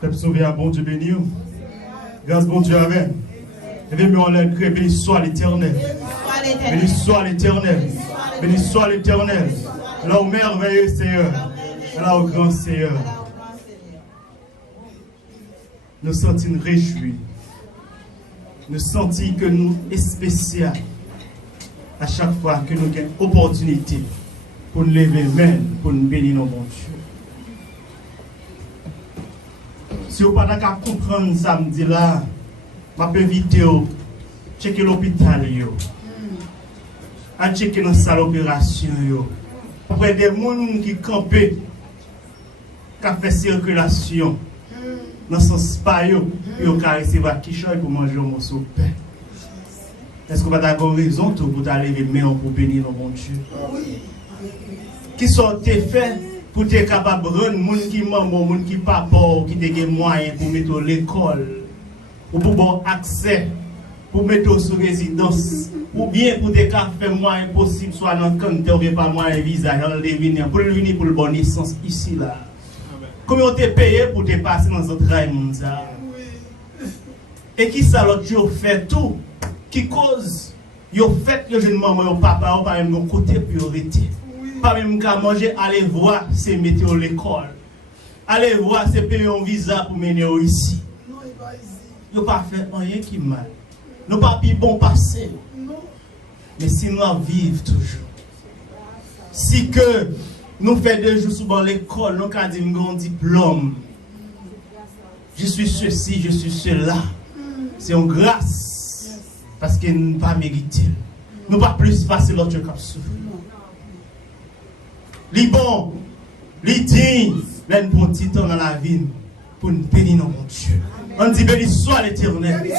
Peuple sauvé à bon Dieu béni. Grâce bon Dieu avec. Et bien, on l'a crié, béni soit l'Éternel. Béni soit l'Éternel. Béni soit l'Éternel. Là au merveilleux Seigneur. Là au grand Seigneur. Nous sentons réjouis. Nous sentons que nous sommes spéciaux à chaque fois que nous avons une opportunité pour nous lever main, pour nous bénir nos bons Dieu. Si vous n'avez pas comprendre samedi là, je vais inviter à checker l'hôpital, à checker nos salles d'opération. Après des gens qui campent, qui fait circulation, dans son spa, ils ont recevoir qui choisit pour manger un morceau de pain. Est-ce que vous avez raison pour aller lever main pour bénir nos bons Dieu? Qui sont faits pour être capable de rendre les gens qui maman, les gens qui papa, qui ont des moyens pour mettre l'école, ou pour avoir accès, pour mettre sur résidence, ou bien pour être capable de faire moyen possible, soit dans le canton, ou bien pas moyen visa, pour venir pour le bon naissance ici là. Combien on t'a payé pour te passer dans notre rail mondial? Et qui ça l'autre jour fait tout? Qui cause? Yo fait le jeune maman, yo papa, ou pas même de côté priorité. Pas même qu'à manger, allez voir ces météo l'école. Allez voir ces pays en visa pour mener ici. Nous pas fait rien qui mal. Nous pas plus bon passé. Mais si nous vivons toujours. Si que nous faisons 2 jours sur l'école, nous avons dit un diplôme. Je suis ceci, je suis cela. C'est une grâce. Parce que nous ne pas mérité. Nous pas plus passer l'autre cap souffrir. Li bon, li digne, l'un bon petit temps dans la vie pour nous bénir mon Dieu. On dit béni soit l'Éternel.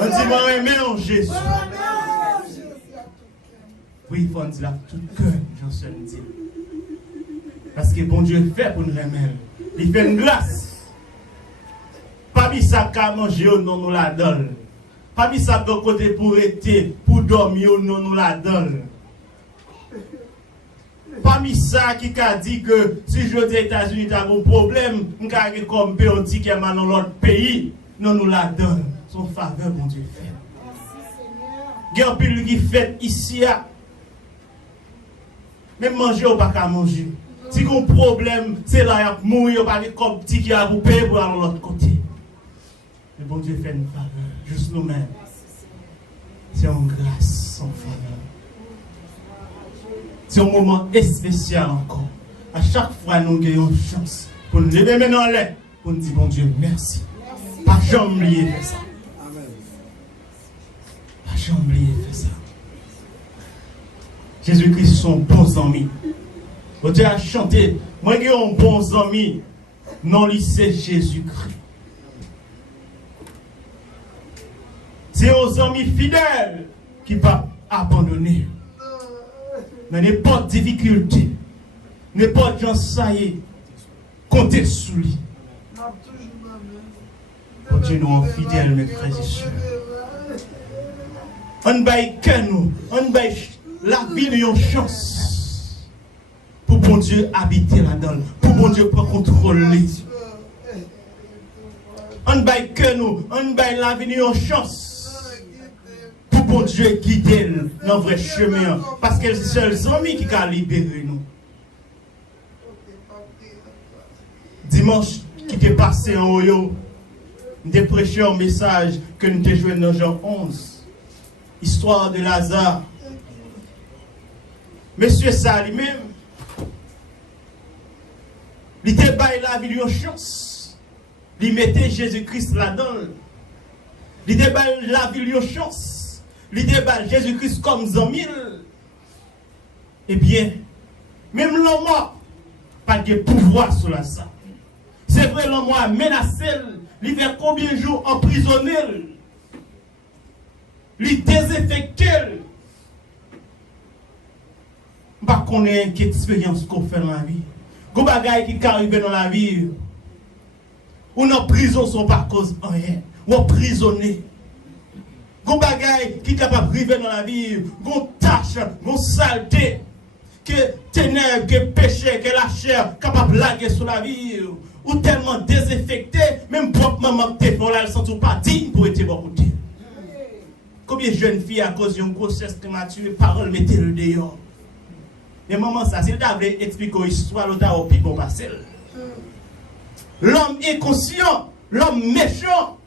On dit moi aimer en Jésus. Oui, il faut dire là tout cœur, j'en suis dit. Parce que bon Dieu fait pour nous remettre. Il fait une grâce. Pas mis ça qu'à manger au nom nous la donne. Pas mis ça de côté pour être, pour dormir au nom nous la donne. Parmi ça qui a dit que si je vais aux États-Unis, tu as un problème, on a comme un ticket dans l'autre pays, non nous la donne. Son faveur, mon Dieu, fait. Il y a un peu qui fait ici. Même manger ou pas qu'à manger. Si il y a un problème, c'est là, il y a mourir, pas comme ticket pour payer pour aller de l'autre côté. Mais bon Dieu fait une faveur, juste nous-mêmes. C'est une grâce, son faveur. C'est un moment spécial encore. À chaque fois, nous avons une chance pour nous lever maintenant là, pour nous dire, bon Dieu, merci. Pas jamais oublier faire ça. Pas jamais oublier faire ça. Jésus-Christ, son bon ami. Vous Dieu a chanté, moi j'ai un bon ami, non, c'est Jésus-Christ. C'est aux amis fidèles qui ne peuvent pas abandonner. Dans n'importe difficulté, n'importe gens ça y est, comptez sous lui. Continuons fidèles, mes frères et sœurs. On baille que nous, on baille la vie de une chance pour bon Dieu habiter là-dedans, pour bon Dieu prendre contrôle. On baille que nous, on baille la vie de une chance. Pour Dieu guider dans le vrai chemin. Parce que c'est le seul ami qui a libéré nous. Dimanche qui t'est passé en haut, nous avons prêché un message que nous avons joué dans Jean 11. Histoire de Lazare. Monsieur ça lui-même, il était baillé la vie de chance. Il mettait Jésus-Christ là-dedans. Il était baillé la vie de chance. L'idée de Jésus-Christ comme Zamil, eh bien, même l'homme n'a pas de pouvoir sur la ça. C'est vrai, l'homme a menacé, il fait combien de jours emprisonné, il désinfecté. Je ne sais pas quelle expérience qu'on fait dans la vie. Quel bagage qui arrive dans la vie, ou en prison sont pas cause rien, ou emprisonné. Gon bagay qui capable de vivre dans la vie, gon tâche, gon saleté que ténèbres, que péché, que la chair capable de laguer sur la vie, ou tellement désinfecté, même propre maman te fait là, elles sont pas dignes pour être bon côté. Combien de jeunes filles à cause d'une grossesse prématurée, paroles mettez le dehors. Mais maman, ça, c'est d'abord expliquer l'histoire, l'autre au plus bon passé. L'homme inconscient, l'homme méchant,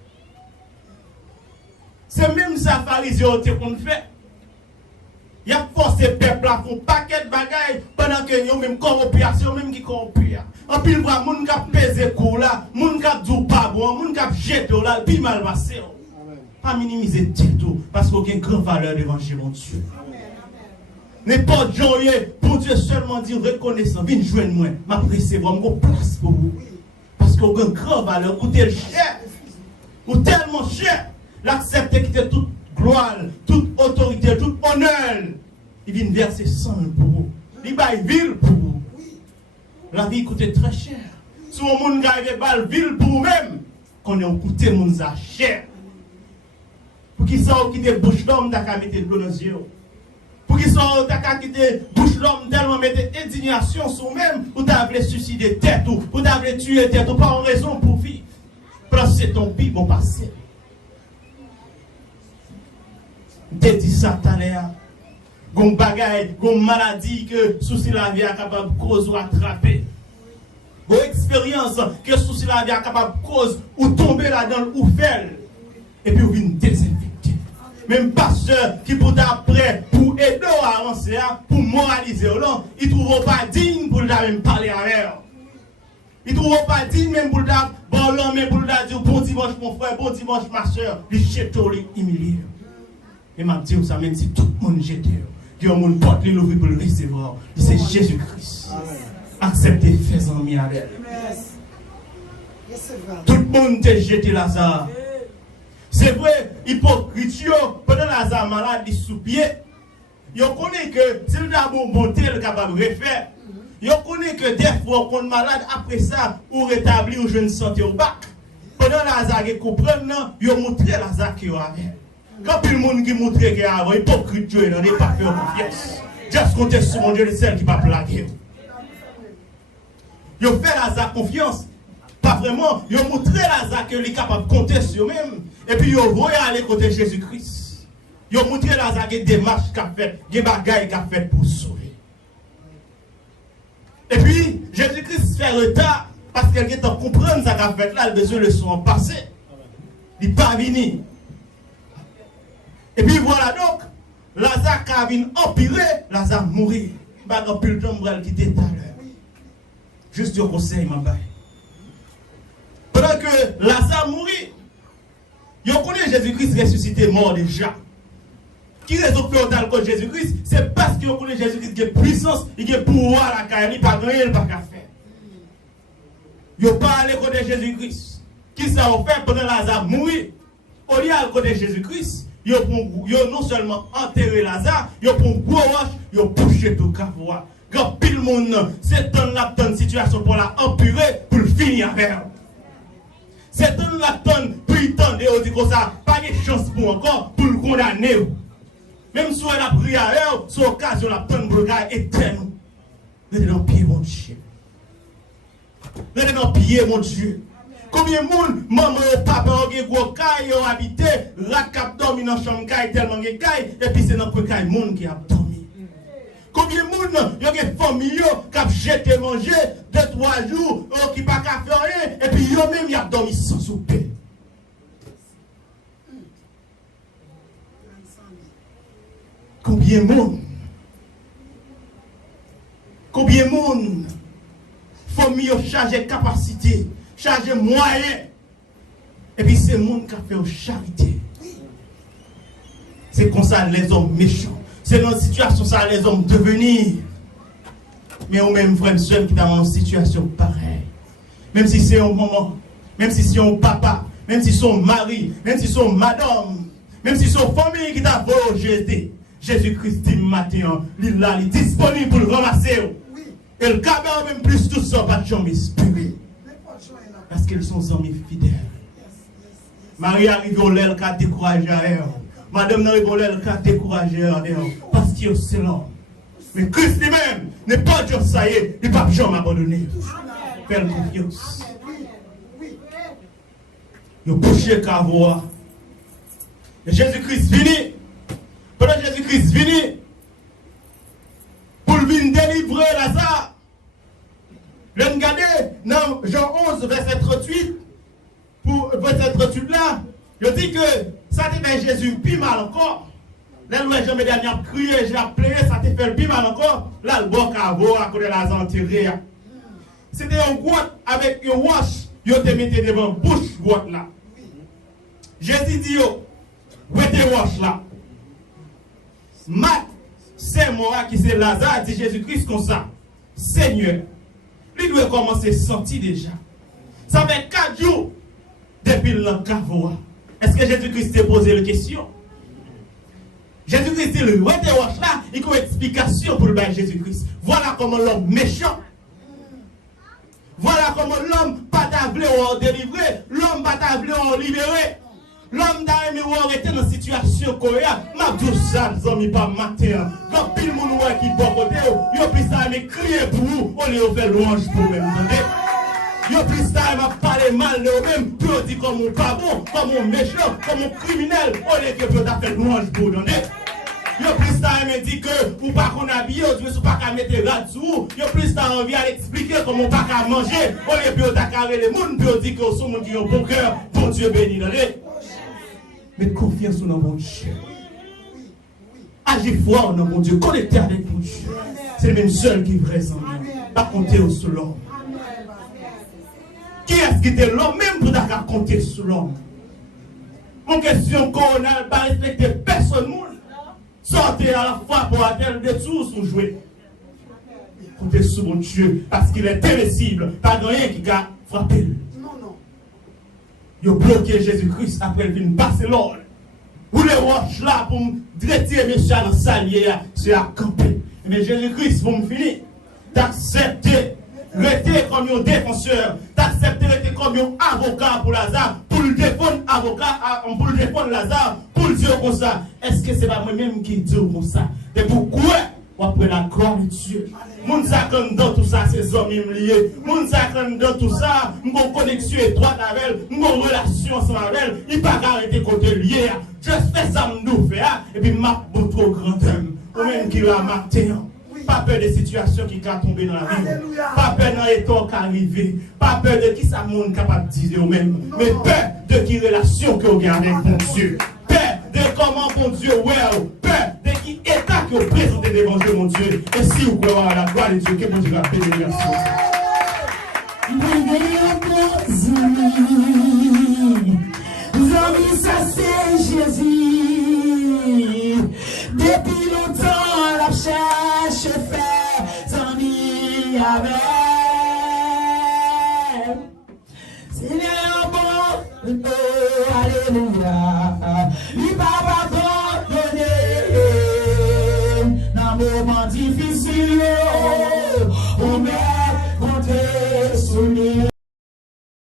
c'est même ça, pharisien, qu'on fait. Il y a forcé le peuple à faire un paquet de bagailles pendant que nous même corromption, même qui corrompu. En plus, les gens qui pèsent coup là, les gens qui disent pas bon, les gens qui jettent là, puis mal passé. Pas minimiser tout, parce qu'il y a une grande valeur devant mon Dieu. N'importe qui, pour Dieu seulement dire reconnaissant, viens joindre moi, m'apprécier, moi, je place pour vous. Parce qu'il y a une grande valeur, coûtez cher, ou tellement cher, l'accepter qui était toute gloire, toute autorité, tout honneur. Il vient verser sang pour vous. Il va ville pour vous. La vie coûte très cher. Si on monde arrive à ville pour vous-même, qu'on ait coûté mon ça cher. Pour qu'ils soient quitté bouche d'homme, t'as mettre de nos yeux. Pour qu'ils soient quitté bouche d'homme, tellement mettre indignation sur eux-mêmes, ou t'as voulu suicider tête, ou t'as voulu tuer tête, ou pas en raison pour vivre. Parce que c'est ton pire bon passé. Te dit ça tout à l'heure. Gon bagaille, gon maladie que souci la vie est capable de cause ou attraper. Gon expérience que souci la vie est capable de cause ou tomber là-dedans ou faire. Et puis vous venez désinfecter. Même pasteur qui pour d'après pour aider à avancer, pour moraliser, il ne trouve pas digne pour même parler avec eux. Il ne trouve pas digne même pour dire bon l'homme, même pour dire bon dimanche mon frère, bon dimanche ma soeur. Il chéto, il humilie. Et m'a dit ça même si tout le monde jette, que mon porte l'ouvrir pour le recevoir. C'est Jésus-Christ. Acceptez, fais-en mi avec elle. Tout le monde t'a jeté Lazare. C'est vrai, hypocrite, pendant Lazare malade, il sous-pied. Il connaît que si le d'abord monter, le capable de refaire. Il connaît que des fois, quand on est malade, après ça, ou rétablir ou je ne santé au bac. Pendant Lazare, il comprend, il a montré Lazare qui avait. Quand tout le monde qui montre qu'il y a un hypocrite, il n'a pas fait confiance. Juste compter sur mon Dieu, le seul qui va plaquer. Il fait Lazare confiance. Pas vraiment. Il a montré Lazare qu'il est capable de compter sur lui-même. Et puis il a voulu aller côté Jésus-Christ. Il a montré Lazare qu'il y a des démarches qu'il a faites, des bagailles qu'il a faites pour sauver. Et puis Jésus-Christ fait retard parce qu'il a comprendre ce qu'il a fait là, il a besoin de le son passé. Il n'est pas venu. Et puis voilà donc, Lazare qui a venu empirer, Lazare mourir. Il va plus le temps de quitter tout à l'heure. Juste au conseil, ma baille. Pendant que Lazare mourit, il connaît Jésus-Christ ressuscité mort déjà. Qui raison fait autant contre Jésus-Christ? C'est parce qu'il connaît Jésus-Christ qui a puissance, il a pouvoir à la carrière, il n'a pas rien, il n'a pas qu'à faire. Il n'a pas allé contre Jésus-Christ. Qui ça a fait pendant Lazare mourir? Au lieu d'aller contre Jésus-Christ, ils ont non seulement enterré Lazare, ils ont pris un gros roche, ils ont poussé tout cavois. Quand pile monde, c'est une situation pour la empirer, pour le finir avec. C'est une pour y tendre, et on dit comme ça, pas de chance pour encore, pour le condamner. Même si elle a pris à elle, c'est l'occasion de la prendre pour le gars éternel. Mettez dans le pied, mon Dieu. Mettez dans le pied, mon Dieu. Combien de monde, maman et papa ont gros caille, ont habité, la cap dormi dans la chambre caille, tellement de caille, et puis c'est dans le caille monde qui a dormi. Combien de monde, il y a des familles qui ont jeté manger 2-3 jours, qui n'ont pas qu'à faire rien, et puis eux-mêmes, ils ont dormi sans souper. Combien de monde, famille ont chargé capacité, chargé moyens, et puis c'est le monde qui a fait charité. C'est comme ça les hommes méchants. C'est dans une situation ça les hommes devenir. Mais au même frère seul qui est dans une situation pareille. Même si c'est un maman, même si c'est un papa, même si c'est son mari, même si c'est son madame, même si c'est son famille qui t'a volé Jésus-Christ dit matin, il est disponible pour le ramasser. Et le cabane même plus tout ça, pas de chambre espérée. Parce qu'ils sont amis fidèles. Marie arrive au l'aile qui a découragé à elle. Madame n'arrive au l'aile qui a découragé à elle. Parce que c'est l'homme. Mais Christ lui-même n'est pas Dieu, ça y est, il ne peut pas jamais m'abandonner. Fais confiance. Le boucher Kavoa. Et Jésus-Christ vini. Pendant que Jésus-Christ vini, pour venir délivrer Lazare. Regardez dans Jean 11, verset 38, pour verset 38 là, je dis que ça te fait Jésus plus mal encore. Là, le jamais dernier a crié, j'ai appelé, ça te fait plus mal encore. Là, le bon Kavoa, à côté de Lazare enterré. C'était un grotte avec une roche, il te mettait devant bouche grotte là. Jésus dit, où est la roche là? Marc, c'est moi qui c'est Lazare, dit Jésus-Christ comme ça. Seigneur, lui doit commencer à sentir déjà. Ça fait 4 jours depuis le Kavoa. Est-ce que Jésus-Christ t'a posé la question? Jésus-Christ dit, où est la roche là? Il y a une explication pour le bain Jésus-Christ. Voilà comment l'homme méchant. Voilà comment l'homme pas voulu en délivrer, l'homme pas voulu en libérer. L'homme dans le miroir était dans une situation coréenne. Ma douce ça, amis, pas matin. Quand pile mon qui bon côté, yo plus ça me crier pour vous, on les fait louange pour même. Yo plus ça m'a parlé mal de même, puis on dit comme un pas bon, comme un méchant, comme un criminel, on les fait louange pour vous. Yo plus tard me dit que pour pas qu'on habille, Dieu ne pas qu'à mettre là-dessous. Yo plus tard envie à l'expliquer comment pas qu'à manger. On est plus d'accabler les monde, puis on dit que sont monde qui ont bon cœur, bon Dieu béni. Mettez confiance dans mon Dieu. Agis fort dans mon Dieu, connectez avec mon Dieu. C'est le même seul qui est présent. Pas compter sur l'homme. Qui est-ce qui était l'homme même pour d'accord compter sur l'homme? Mon question qu'on n'a pas respecté personne. Sortez à la fois pour atteindre des sous ou jouer. Comptez sur mon Dieu parce qu'il est invincible. Pas de rien qui a frappé. Non, non. Il a bloqué Jésus-Christ après qu'il passe l'ordre. Vous les roches là pour me retirer mes chats dans sa lière, c'est à camper. Mais Jésus-Christ, pour me finir, d'accepter, rester comme un défenseur, d'accepter rester comme un avocat pour Lazare, pour le défendre pour le défendre Lazare, pour le dire comme ça. Est-ce que c'est pas moi-même qui dis comme ça? Et pourquoi? Après la gloire de Dieu. Moun sa dans tout ça, c'est hommes liés. Moun sa dans tout ça, mon connexion étroite avec elle, mon relation ensemble avec elle, il pas arrêter côté lié. Juste fais ça nous faire et puis m'a montre au grand homme. Ou même qui l'a matin. Pas peur des situations qui sont tombées dans la vie. Pas peur dans les temps qui arrivent. Pas peur de qui ça monde capable de dire au même. Mais peur de qui relation que vous gardez avec mon Dieu. Peur de comment mon Dieu ouais. Peur de qui état que vous présentez devant Dieu mon Dieu. Et si vous croyez à la gloire de Dieu, que mon Dieu va bénir. Amis, ça c'est Jésus. Depuis longtemps, la cherche fait amis avec. Seigneur bon, oh, alléluia. Il va pardonner dans un moment difficile. Oh,